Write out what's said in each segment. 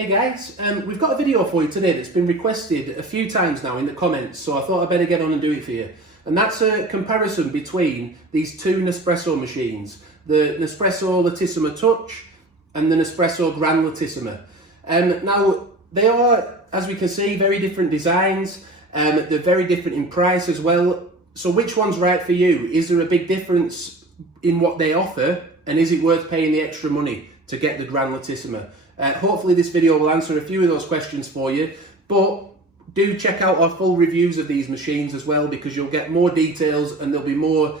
Hey guys, we've got a video for you today that's been requested a few times now in the comments, so I thought I'd better get on and do it for you. And that's a comparison between these two Nespresso machines, the Nespresso Lattissima Touch and the Nespresso Gran Lattissima. Now, they are, as we can see, very different designs, they're very different in price as well. So which one's right for you? Is there a big difference in what they offer, and is it worth paying the extra money to get the Gran Lattissima? Hopefully this video will answer a few of those questions for you, but do check out our full reviews of these machines as well, because you'll get more details and there'll be more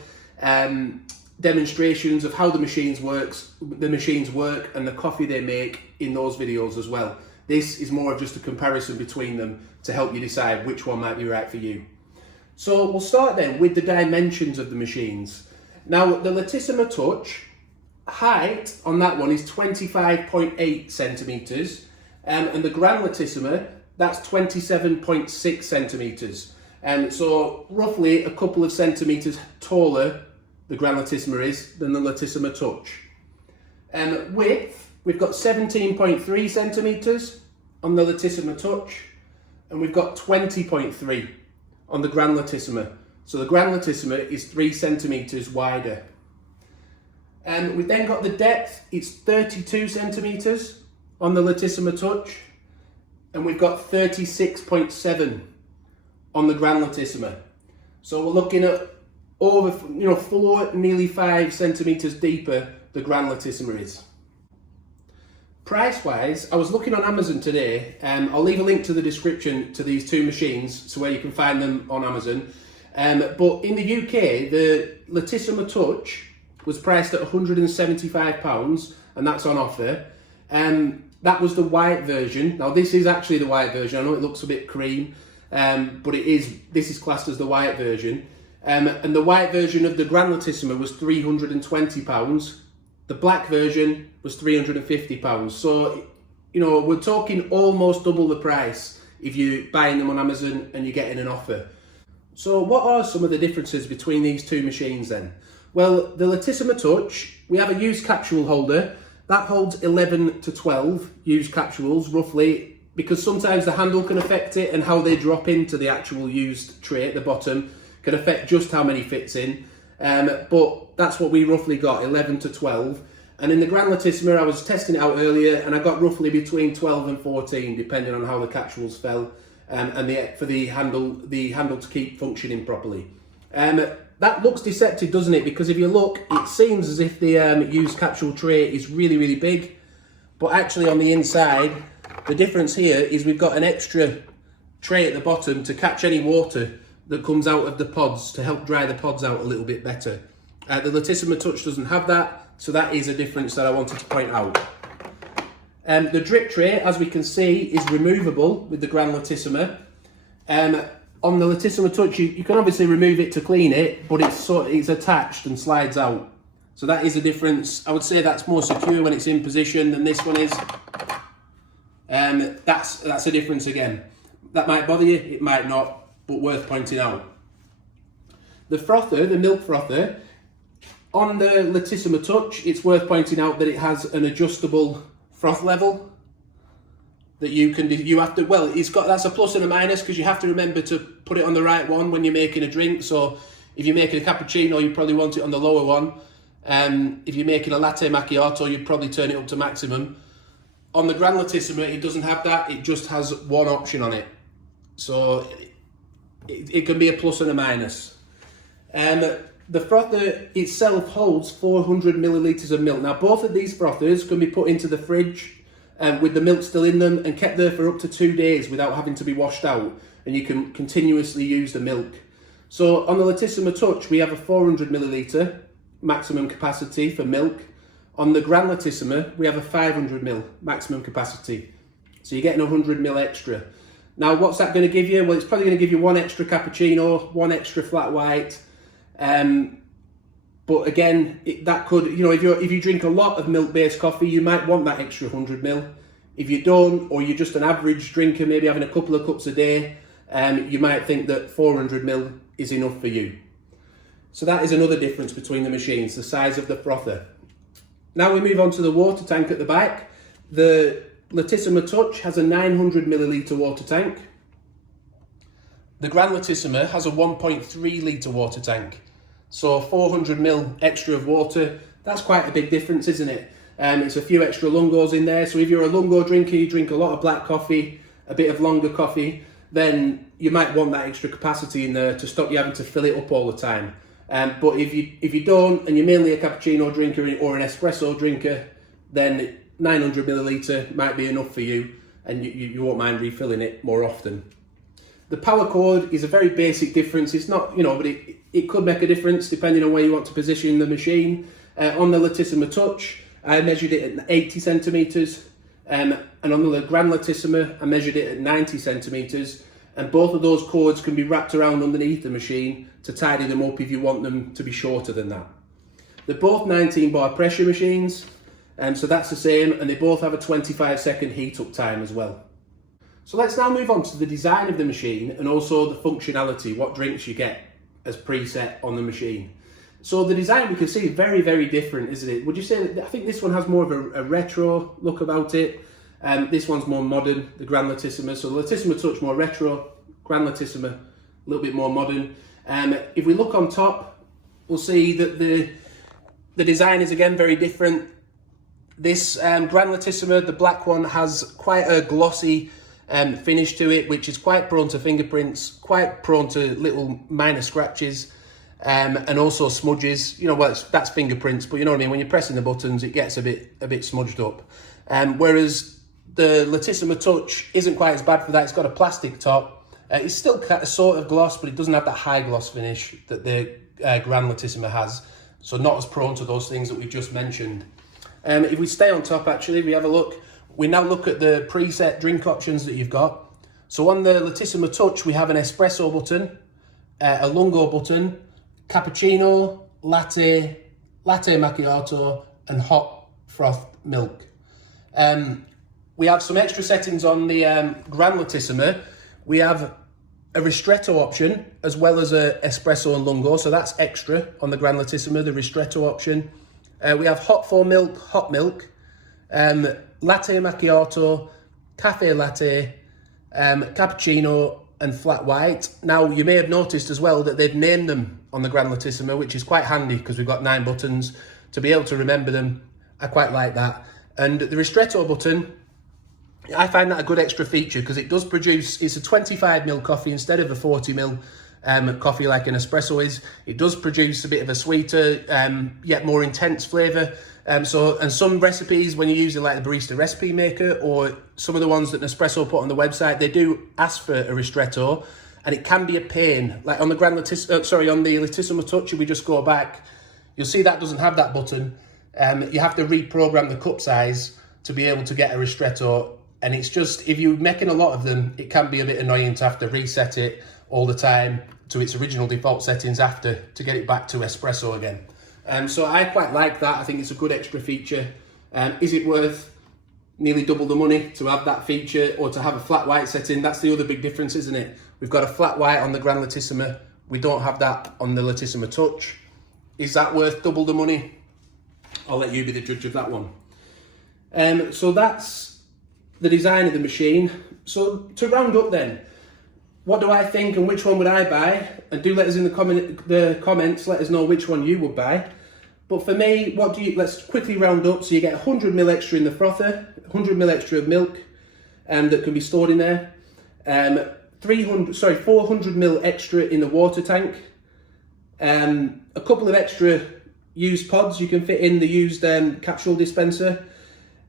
demonstrations of how the machines work and the coffee they make in those videos as well. This is more of just a comparison between them to help you decide which one might be right for you. So we'll start then with the dimensions of the machines. Now, the Lattissima Touch, height on that one is 25.8 centimetres, and the Gran Lattissima, that's 27.6 centimetres. So roughly a couple of centimetres taller the Gran Lattissima is than the Lattissima Touch. Width, we've got 17.3 centimetres on the Lattissima Touch, and we've got 20.3 on the Gran Lattissima. So the Gran Lattissima is 3 centimetres wider. We've then got the depth, it's 32 centimetres on the Lattissima Touch, and we've got 36.7 on the Gran Lattissima. So we're looking at over, 4, nearly 5 centimetres deeper the Gran Lattissima is. Price-wise, I was looking on Amazon today, I'll leave a link to the description to these two machines, so where you can find them on Amazon. But in the UK, the Lattissima Touch was priced at £175, and that's on offer. That was the white version. Now this is actually the white version. I know it looks a bit cream, but this is classed as the white version. And the white version of the Gran Lattissima was £320. The black version was £350. So, we're talking almost double the price if you're buying them on Amazon and you're getting an offer. So what are some of the differences between these two machines then? Well, the Lattissima Touch, we have a used capsule holder. That holds 11 to 12 used capsules, roughly, because sometimes the handle can affect it, and how they drop into the actual used tray at the bottom can affect just how many fits in. But that's what we roughly got, 11 to 12. And in the Gran Lattissima, I was testing it out earlier, and I got roughly between 12 and 14, depending on how the capsules fell, and for the handle to keep functioning properly. That looks deceptive, doesn't it? Because if you look, it seems as if the used capsule tray is really, really big. But actually on the inside, the difference here is we've got an extra tray at the bottom to catch any water that comes out of the pods, to help dry the pods out a little bit better. The Lattissima Touch doesn't have that, so that is a difference that I wanted to point out. The drip tray, as we can see, is removable with the Gran Lattissima. On the Lattissima Touch, you can obviously remove it to clean it, but it's attached and slides out. So that is a difference. I would say that's more secure when it's in position than this one is. That's a difference again. That might bother you, it might not, but worth pointing out. The frother, the milk frother, on the Lattissima Touch, it's worth pointing out that it has an adjustable froth level that you can do. That's a plus and a minus, because you have to remember to put it on the right one when you're making a drink. So if you're making a cappuccino, you probably want it on the lower one. If you're making a latte macchiato, you'd probably turn it up to maximum. On the Gran Lattissima, it doesn't have that. It just has one option on it. So it can be a plus and a minus. The frother itself holds 400 millilitres of milk. Now, both of these frothers can be put into the fridge with the milk still in them and kept there for up to 2 days without having to be washed out, and you can continuously use the milk. So on the Lattissima Touch, we have a 400 millilitre maximum capacity for milk. On the Gran Lattissima, we have a 500 ml maximum capacity. So you're getting 100 ml extra. Now, what's that going to give you? Well, it's probably going to give you one extra cappuccino, one extra flat white. But again, that could, if you drink a lot of milk-based coffee, you might want that extra 100 ml. If you don't, or you're just an average drinker, maybe having a couple of cups a day, you might think that 400 ml is enough for you. So that is another difference between the machines, the size of the frother. Now we move on to the water tank at the back. The Lattissima Touch has a 900 millilitre water tank. The Gran Lattissima has a 1.3 litre water tank. So 400 ml extra of water, that's quite a big difference, isn't it? It's a few extra lungos in there. So if you're a lungo drinker, you drink a lot of black coffee, a bit of longer coffee, then you might want that extra capacity in there to stop you having to fill it up all the time. But if you don't, and you're mainly a cappuccino drinker or an espresso drinker, then 900 millilitre might be enough for you, and you won't mind refilling it more often. The power cord is a very basic difference. It's not, but it could make a difference depending on where you want to position the machine. On the Lattissima Touch, I measured it at 80 centimetres, and on the Gran Lattissima, I measured it at 90 centimetres, and both of those cords can be wrapped around underneath the machine to tidy them up if you want them to be shorter than that. They're both 19 bar pressure machines, so that's the same, and they both have a 25-second heat up time as well. So let's now move on to the design of the machine and also the functionality, what drinks you get as preset on the machine. So the design, we can see, is very, very different, isn't it? Would you say that? I think this one has more of a retro look about it. This one's more modern, the Gran Lattissima. So the Lattissima Touch more retro, Gran Lattissima a little bit more modern. If we look on top, we'll see that the design is again very different. This Gran Lattissima, the black one, has quite a glossy finish to it, which is quite prone to fingerprints, quite prone to little minor scratches. And also smudges, that's fingerprints, but you know what I mean, when you're pressing the buttons, it gets a bit smudged up. Whereas the Lattissima Touch isn't quite as bad for that. It's got a plastic top. It's still got a sort of gloss, but it doesn't have that high gloss finish that the Gran Lattissima has. So not as prone to those things that we've just mentioned. If we stay on top, actually, we have a look. We now look at the preset drink options that you've got. So on the Lattissima Touch, we have an espresso button, a lungo button, cappuccino, latte macchiato, and hot frothed milk. We have some extra settings on the Gran Lattissima. We have a ristretto option as well as a espresso and lungo, so that's extra on the Gran Lattissima, the ristretto option. We have hot milk, latte macchiato, cafe latte, cappuccino, and flat white. Now, you may have noticed as well that they've named them on the Gran Lattissima, which is quite handy because we've got 9 buttons. To be able to remember them, I quite like that. And the ristretto button, I find that a good extra feature because it does produce, it's a 25ml coffee instead of a 40ml coffee like an espresso is. It does produce a bit of a sweeter, yet more intense flavour. And some recipes, when you're using like the barista recipe maker or some of the ones that Nespresso put on the website, they do ask for a ristretto, and it can be a pain. Like on the on the Lattissima Touch, if we just go back, you'll see that doesn't have that button. You have to reprogram the cup size to be able to get a ristretto, and it's just, if you're making a lot of them, it can be a bit annoying to have to reset it all the time to its original default settings after to get it back to espresso again. So I quite like that. I think it's a good extra feature. Is it worth nearly double the money to have that feature or to have a flat white setting? That's the other big difference, isn't it? We've got a flat white on the Gran Lattissima. We don't have that on the Lattissima Touch. Is that worth double the money? I'll let you be the judge of that one. So that's the design of the machine. So to round up then, what do I think and which one would I buy? And do let us in the comments, let us know which one you would buy. But for me, let's quickly round up. So you get 100ml extra in the frother, 100ml extra of milk that can be stored in there. 400ml extra in the water tank. A couple of extra used pods you can fit in the used capsule dispenser,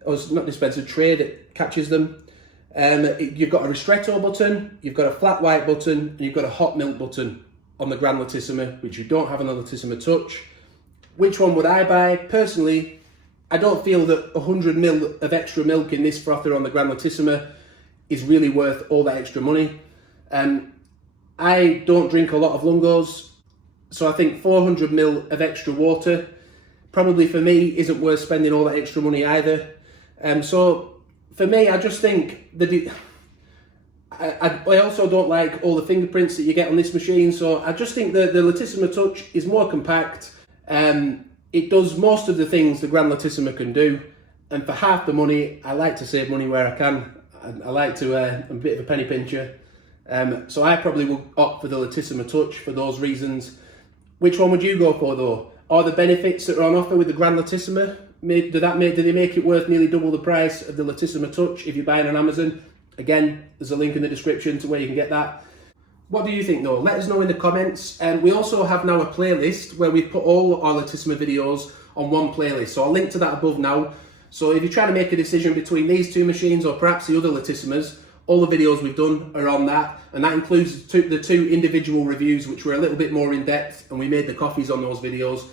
or not dispenser, tray that catches them. You've got a ristretto button, you've got a flat white button, and you've got a hot milk button on the Gran Lattissima, which you don't have on the Lattissima Touch. Which one would I buy? Personally, I don't feel that 100ml of extra milk in this frother on the Gran Lattissima is really worth all that extra money. I don't drink a lot of lungos, so I think 400ml of extra water probably for me isn't worth spending all that extra money either. So for me, I just think that I also don't like all the fingerprints that you get on this machine, so I just think that the Lattissima Touch is more compact. It does most of the things the Gran Lattissima can do, And for half the money, I like to save money where I can. I like to, I'm a bit of a penny pincher. So I probably will opt for the Lattissima Touch for those reasons. Which one would you go for though? Are the benefits that are on offer with the Gran Lattissima, do they make it worth nearly double the price of the Lattissima Touch if you're buying on Amazon? Again, there's a link in the description to where you can get that. What do you think though? Let us know in the comments. We also have now a playlist where we've put all our Lattissima videos on one playlist. So I'll link to that above now. So if you're trying to make a decision between these two machines or perhaps the other Lattisimas, all the videos we've done are on that. And that includes the two individual reviews, which were a little bit more in depth, and we made the coffees on those videos.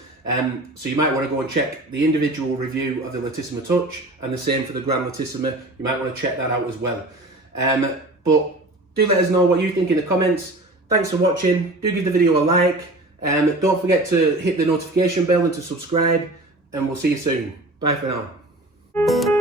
So you might want to go and check the individual review of the Lattissima Touch and the same for the Gran Lattissima. You might want to check that out as well. But do let us know what you think in the comments. Thanks for watching. Do give the video a like. Don't forget to hit the notification bell and to subscribe. And we'll see you soon. Bye for now.